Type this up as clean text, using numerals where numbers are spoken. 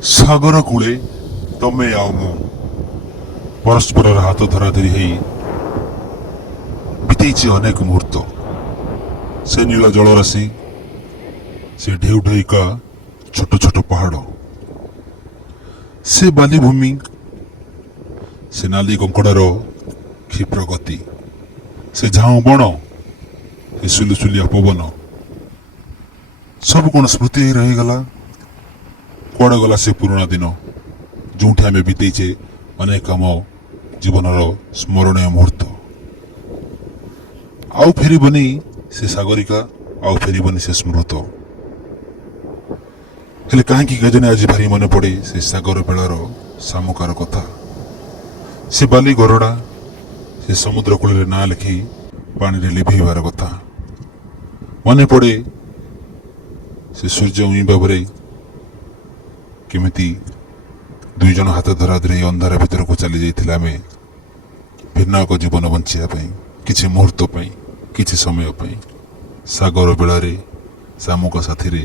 ସାଗର କୂଳେ ତମେ ଆଉ ମୁଁ ପରସ୍ପରର ହାତ ଧରାଧରି ହେଇ ବିତେଇଛି ଅନେକ ମୁହୂର୍ତ୍ତ। ସେ ନୀଳ ଜଳରାଶି, ସେ ଢେଉ ଢେଉକା ଛୋଟ ଛୋଟ ପାହାଡ଼, ସେ ବାଲିଭୂମି, ସେ ନାଲି କଙ୍କଡ଼ାର କ୍ଷିପ୍ର ଗତି, ସେ ଝାଉଁ ବଣ, ସେ ସୁଲୁସୁଲିଆ ପବନ, ସବୁ କ'ଣ ସ୍ମୃତି ହେଇ ରହିଗଲା? କୁଆଡ଼େ ଗଲା ସେ ପୁରୁଣା ଦିନ ଯେଉଁଠି ଆମେ ବିତେଇଛେ ଅନେକ ଆମ ଜୀବନର ସ୍ମରଣୀୟ ମୁହୂର୍ତ୍ତ? ଆଉ ଫେରିବନି ସେ ସାଗରିକା, ଆଉ ଫେରିବନି ସେ ସ୍ମୃତ। ହେଲେ କାହିଁକି କେଜାଣି ଆଜି ଭାରି ମନେ ପଡ଼େ ସେ ସାଗର ବେଳାର ଶାମୁକାର କଥା, ସେ ବାଲି ଗରଡ଼ା, ସେ ସମୁଦ୍ର କୂଳରେ ନାଁ ଲେଖି ପାଣିରେ ଲିଭେଇବାର କଥା। ମନେ ପଡ଼େ ସେ ସୂର୍ଯ୍ୟ ଉଇଁବା ପରେ କେମିତି ଦୁଇ ଜଣ ହାତ ଧରାଧରି ଅନ୍ଧାର ଭିତରକୁ ଚାଲି ଯାଇଥିଲେ ଆମେ ଭିନ୍ନ ଏକ ଜୀବନ ବଞ୍ଚିବା ପାଇଁ, କିଛି ମୁହୂର୍ତ୍ତ ପାଇଁ, କିଛି ସମୟ ପାଇଁ। ସାଗର ବେଳାରେ ଶାମୁକ ସାଥିରେ